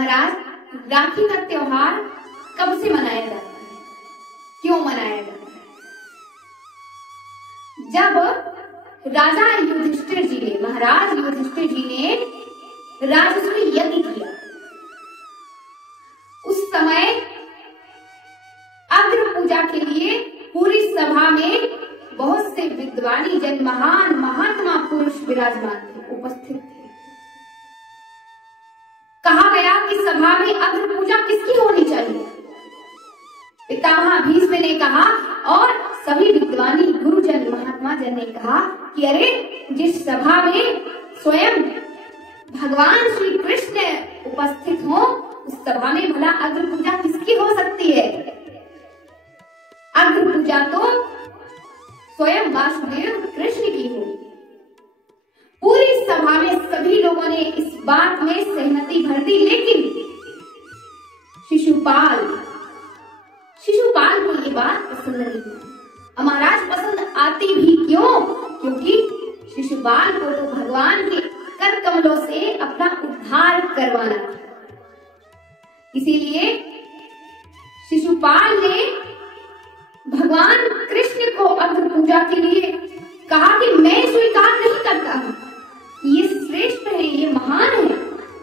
महाराज, राखी का त्योहार कब से मनाया जाता है, क्यों मनाया जाता है? जब राजा युधिष्ठिर जी ने, महाराज युधिष्ठिर जी ने राजसूय यज्ञ किया, उस समय अग्र पूजा के लिए पूरी सभा में बहुत से विद्वानी जन, महान महात्मा पुरुष विराजमान थे, उपस्थित थे। कहा गया कि सभा में अग्र पूजा किसकी होनी चाहिए? पितामह भीष्म ने कहा और सभी विद्वानी गुरुजन महात्मा जन ने कहा कि अरे, जिस सभा में स्वयं भगवान श्री कृष्ण उपस्थित हो, उस सभा में भला अग्र पूजा किसकी हो सकती है? अग्र पूजा तो स्वयं वासुदेव कृष्ण की होगी। पूरी सभा में सभी लोगों ने इस बात में सहमति भर दी, लेकिन शिशुपाल को ये बात पसंद नहीं हुई। महाराज, पसंद आती भी क्यों? क्योंकि शिशुपाल को तो भगवान के कर कमलों से अपना उद्धार करवाना था। इसीलिए शिशुपाल ने भगवान कृष्ण को अग्र पूजा के लिए कहा कि मैं स्वीकार नहीं करता हूं, ये श्रेष्ठ है, ये महान है,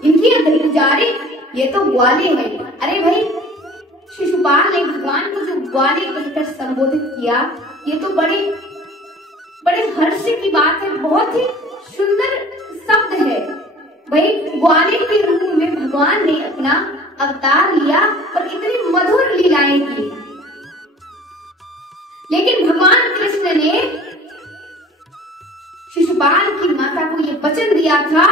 इनकी अग्र पुजारी ये तो ग्वाले हैं। अरे भाई, शिशुपाल ने भगवान को जो ग्वाले कहकर संबोधित किया, ये तो बड़े बड़े हर्ष की बात है, बहुत ही सुंदर शब्द है। भाई, ग्वाले के रूप में भगवान ने अपना अवतार लिया और इतनी मधुर लीलाएं की। लेकिन भगवान कृष्ण ने शिशुपाल की माता को ये वचन दिया था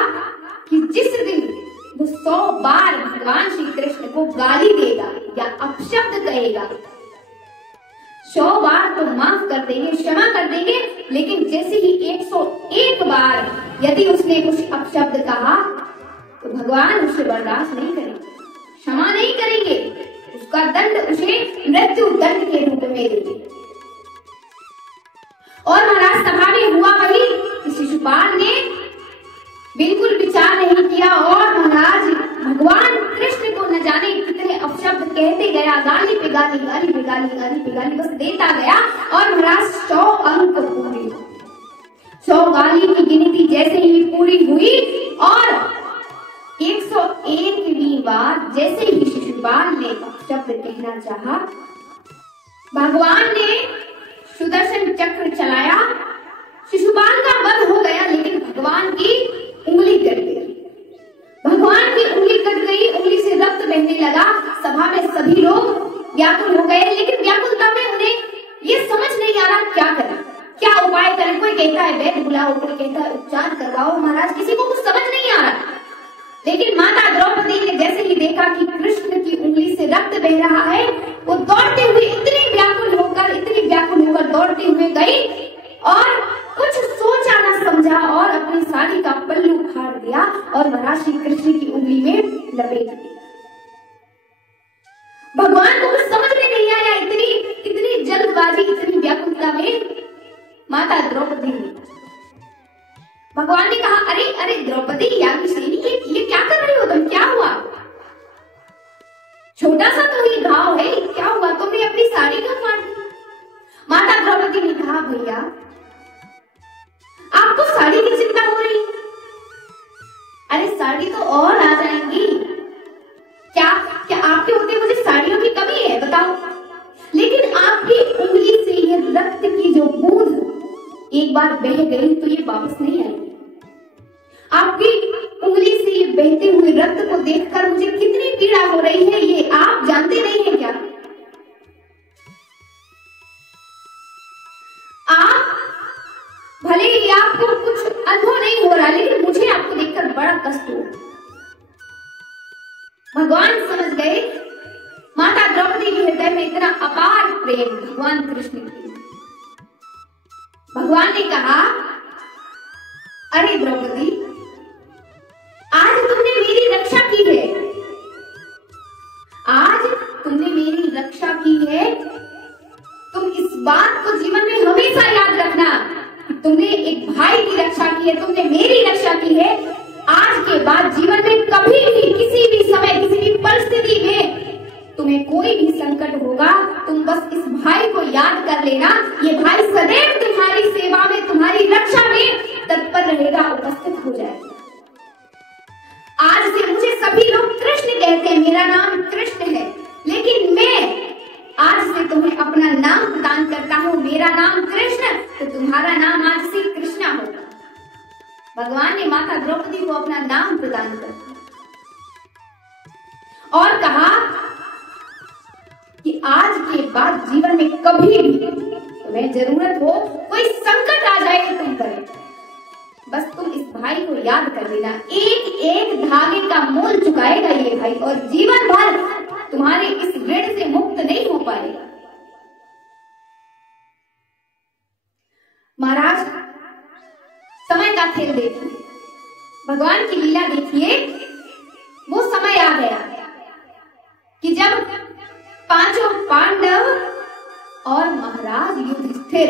कि जिस दिन वो 100 बार भगवान श्री कृष्ण को गाली देगा या अपशब्द कहेगा, 100 बार तो माफ कर देंगे, क्षमा कर देंगे, लेकिन जैसे ही 101 बार यदि उसने कुछ अपशब्द कहा तो भगवान उसे बर्दाश्त नहीं करेंगे, क्षमा नहीं करेंगे, उसका दंड उसे मृत्यु दंड के रूप में देंगे। और महाराज, सभा में हुआ वही कि शिशुपाल ने बिल्कुल विचार नहीं किया और महाराज भगवान कृष्ण को न जाने कितने अपशब्द कहते गया, गाली पे गाली, गाली पे गाली, गाली पे गाली बस देता गया। और महाराज 100 अंक पूरे, 100 गाली की गिनती जैसे ही पूरी हुई और 101वीं बार जैसे ही शिशुपाल ने अपशब्द कहना चाहा, भगवान ने सुदर्शन चक्र चलाया, शिशुपाल का वध हो गया, लेकिन भगवान की उंगली कट गई। भगवान की उंगली कट गई, उंगली से रक्त बहने लगा। सभा में सभी लोग व्याकुल हो गए, लेकिन व्याकुलता में उन्हें ये समझ नहीं आ रहा क्या करें, क्या उपाय करें। कोई कहता है वैद्य बुलाओ, कोई कहता है उपचार करवाओ। महाराज, किसी को कुछ समझ नहीं आ रहा। लेकिन माता द्रौपदी ने जैसे ही देखा कि कृष्ण की उंगली से रक्त बह रहा है, वो दौड़ते हुए इतनी व्याकुल होकर दौड़ते हुए गई और कुछ सोचा न समझा और अपनी साड़ी का पल्लू फाड़ दिया और महाराज श्री कृष्ण की उंगली में लपेट दिया। भगवान को कुछ समझ में नहीं आया, इतनी जल्दबाजी, इतनी व्याकुलता में माता द्रौपदी ने, भगवान ने कहा, अरे अरे द्रौपदी, याज्ञसेनी, ये क्या कर रही हो तुम, क्या हुआ? छोटा सा तो ये घाव है, क्या हुआ? तुमने अपनी साड़ी क्यों फाड़ दी? माता द्रौपदी ने कहा, भैया आपको साड़ी की चिंता हो रही? अरे साड़ी तो और आ जाएंगी, क्या आपके होते मुझे साड़ियों की कमी है, बताओ? लेकिन आपकी उंगली से ये रक्त की जो बूंद एक बार बह गई तो ये वापस नहीं आएगी। आपकी उंगली से ये बहते हुए रक्त को देखकर मुझे कितनी पीड़ा हो रही है, ये आप जानते नहीं है क्या? आप भले ही आपको कुछ अनुभव नहीं हो रहा, लेकिन मुझे आपको देखकर बड़ा कष्ट हो। भगवान समझ गए माता द्रौपदी के हृदय में इतना अपार प्रेम भगवान कृष्ण की। भगवान ने कहा, अरे द्रौपदी, आज तुमने मेरी रक्षा की है, आज तुमने मेरी रक्षा की है। तुम इस बात को जीवन में हमेशा याद रखना, तुमने एक भाई की रक्षा की है, तुमने मेरी रक्षा की है। आज के बाद जीवन में कभी भी किसी भी समय किसी होगा, तुम बस इस भाई को याद कर लेना। ये भाई सदैव तुम्हारी सेवा में, तुम्हारी रक्षा में तत्पर रहेगा, उपस्थित हो जाएगा। आज से मुझे सभी लोग कृष्ण कहते हैं, मेरा नाम कृष्ण है, लेकिन मैं आज से तुम्हें अपना नाम प्रदान करता हूँ। मेरा नाम कृष्ण, तो तुम्हारा नाम आज से कृष्णा होगा। भगवान ने माता द्रौपदी को अपना नाम प्रदान कर दिया और कहा कि आज के बाद जीवन में कभी भी तुम्हें जरूरत हो, कोई संकट आ जाए तो तुम करे, बस तुम इस भाई को याद कर लेना। एक एक धागे का मोल चुकाएगा ये भाई और जीवन भर तुम्हारे इस ऋण से मुक्त नहीं हो पाएगा। महाराज, समय का खेल देखिए, भगवान की लीला देखिए। वो समय आ गया कि जब पांचों पांडव और महाराज युधिष्ठिर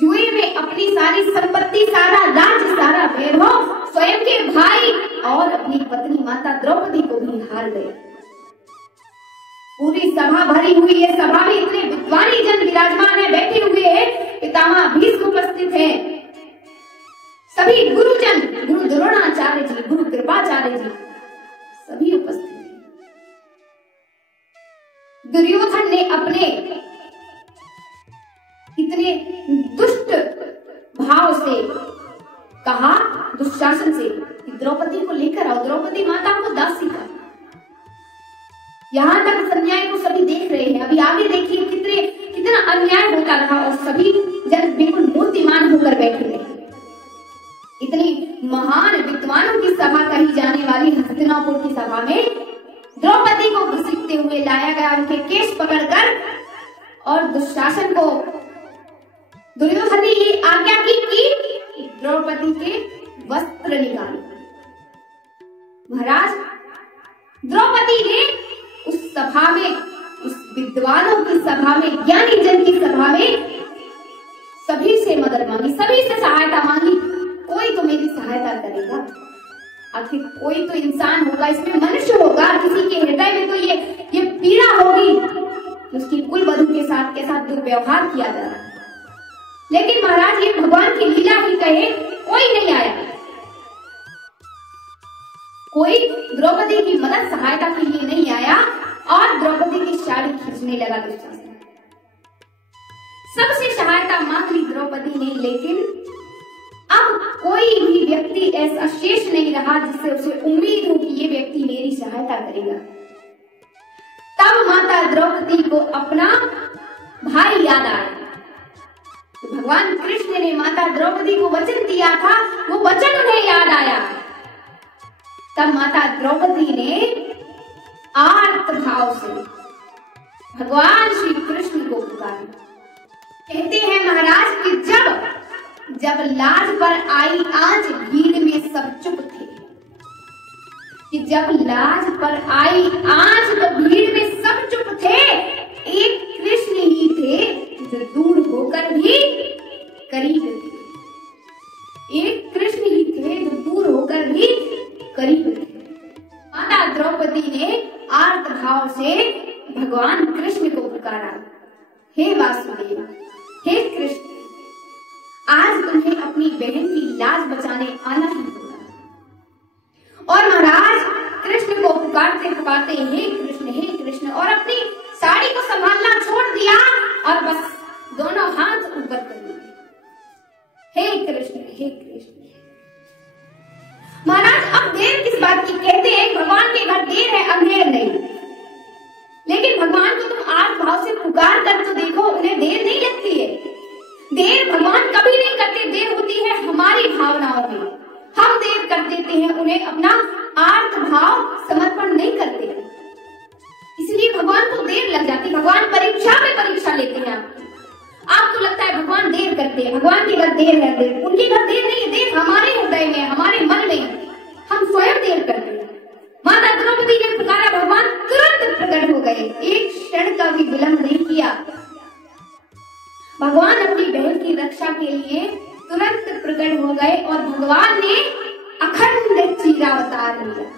जुए में अपनी सारी संपत्ति, सारा राज्य, सारा वैभव, स्वयं के भाई और अपनी पत्नी माता द्रौपदी को भी हार गए। पूरी सभा भरी हुई है, सभा में इतने विद्वानी जन विराजमान है, बैठे हुए हैं, पितामह भीष्म उपस्थित है, सभी गुरुजन, गुरु द्रोणाचार्य जी, गुरु कृपाचार्य जी सभी उपस्थित हैं। दुर्योधन ने अपने इतने दुष्ट भाव से कहा दुशासन से कि द्रौपदी को लेकर आओ, द्रौपदी माता को दासी का। यहां तक इस अन्याय को सभी देख रहे हैं। अभी आगे देखिए कितना अन्याय होता रहा और सभी जन बिल्कुल मूर्तिमान होकर बैठे रहे। इतनी महान विद्वानों की सभा कही जाने वाली हस्तिनापुर की सभा में द्रौपदी को घसीटते हुए लाया गया, उनके केश पकड़कर, और दुशासन को दुर्योधन ने ये आज्ञा की कि द्रौपदी के वस्त्र निकालो। महाराज, द्रौपदी ने उस सभा में, उस विद्वानों की सभा में, ज्ञानी जन की सभा में सभी से मदद मांगी, सभी से सहायता मांगी। कोई तो मेरी सहायता करेगा, आखिर कोई तो इंसान होगा, इसमें मनुष्य होगा, किसी के हृदय में तो ये पीड़ा होगी कि उसकी कुल वधू के साथ दुर्व्यवहार किया जा रहा है। लेकिन महाराज, ये भगवान की लीला ही कहे, कोई नहीं आया, कोई द्रौपदी की मदद सहायता के लिए नहीं आया और द्रौपदी की साड़ी खींचने लगा दुशासन। सबसे सहायता मांग ली द्रौपदी ने, लेकिन अब कोई भी व्यक्ति ऐसा शेष नहीं रहा जिससे उसे उम्मीद हो कि ये व्यक्ति मेरी सहायता करेगा। तब माता द्रौपदी को अपना भाई याद आया। तो भगवान कृष्ण ने माता द्रौपदी को वचन दिया था, वो वचन उन्हें याद आया। तब माता द्रौपदी ने आर्त भाव से भगवान श्री कृष्ण को पुकारा। कहते हैं महाराज कि जब लाज पर आई आंच, भीड़ में सब चुप थे। कि जब लाज पर आई आंच तो भीड़ में सब चुप थे, एक कृष्ण ही थे जो दूर होकर भी करीब थे। एक कृष्ण ही थे जो दूर होकर भी करीब थे। माता द्रौपदी ने आर्त भाव से भगवान कृष्ण को पुकारा, हे वासुदेव, हे कृष्ण, आज तुम्हें अपनी बहन की लाज बचाने आना ही होगा। और महाराज कृष्ण को पुकारते पुकारते हे कृष्ण, और अपनी साड़ी को संभालना छोड़ दिया और बस दोनों हाथ ऊपर कर लिए, हे कृष्ण, हे कृष्ण। महाराज, अब देर किस बात की? कहते हैं भगवान के घर देर है, अंधेर नहीं। लेकिन भगवान को तुम आर्त भाव से पुकार कर तो देखो, उन्हें देर नहीं लगती है। देर भगवान कभी नहीं करते, देर होती है हमारी भावनाओं में। हम देर कर देते हैं, उन्हें अपना आर्त भाव समर्पण नहीं करते, इसलिए भगवान को देर लग जाती। भगवान परीक्षा में परीक्षा लेते हैं आपको लगता है भगवान देर करते हैं, भगवान के घर देर है, देर उनके घर देर नहीं है, देर हमारे हृदय में, हमारे मन में, हम स्वयं देर करते हैं। माता द्रौपदी ने पुकारा, भगवान तुरंत प्रकट हो गए, एक क्षण का भी विलंब नहीं किया। भगवान अपनी बहन की रक्षा के लिए तुरंत प्रकट हो गए और भगवान ने अखंड चीरावतार लिया।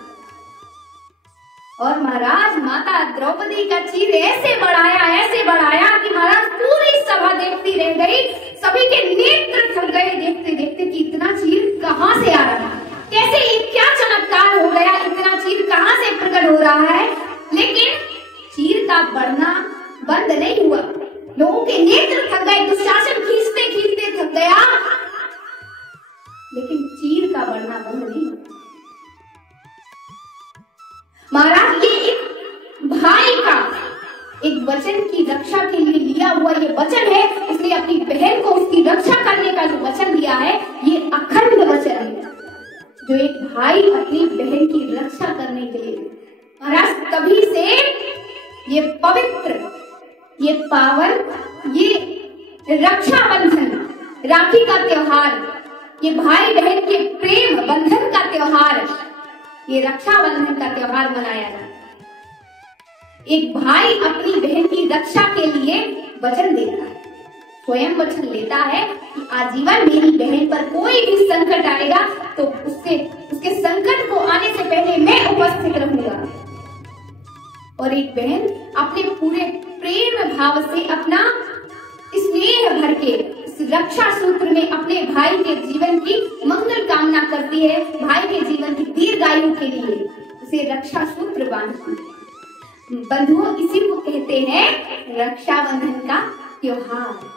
और महाराज माता द्रौपदी का चीर ऐसे बढ़ाया कि महाराज पूरी सभा देखती रह गई। सभी के नेत्र थक गए देखते देखते कि इतना चीर कहाँ से आ रहा है, कैसे ये क्या चमत्कार हो गया, इतना चीर कहाँ से प्रकट हो रहा है। लेकिन चीर का बढ़ना बंद नहीं हुआ, लोगों के नेत्र थक गए, दुशासन खींचते खींचते थक गया, लेकिन चीर का बढ़ना बंद नहीं हुआ। महाराज ये एक भाई का एक वचन की रक्षा के लिए लिया हुआ ये वचन है, इसलिए अपनी बहन को उसकी रक्षा करने का जो वचन दिया है ये अखंड वचन है, जो एक भाई अपनी बहन की रक्षा करने के लिए। महाराज तभी से ये पवित्र, ये पावन, ये रक्षाबंधन, राखी का त्योहार, ये भाई बहन के प्रेम बंधन का त्योहार, ये रक्षाबंधन का त्योहार मनाया जाता है। एक भाई अपनी बहन की रक्षा के लिए वचन देता है, स्वयं वचन लेता है कि आजीवन मेरी बहन पर कोई भी संकट आएगा तो उसके संकट को आने से पहले मैं उपस्थित रहूंगा। और एक बहन अपने पूरे प्रेम भाव से अपना स्नेह भर के इस रक्षा सूत्र में अपने भाई के जीवन की मंगल कामना करती है, भाई के जीवन की दीर्घायु के लिए उसे रक्षा सूत्र बांधती है। बंधुओं, इसी को कहते हैं रक्षाबंधन का त्योहार।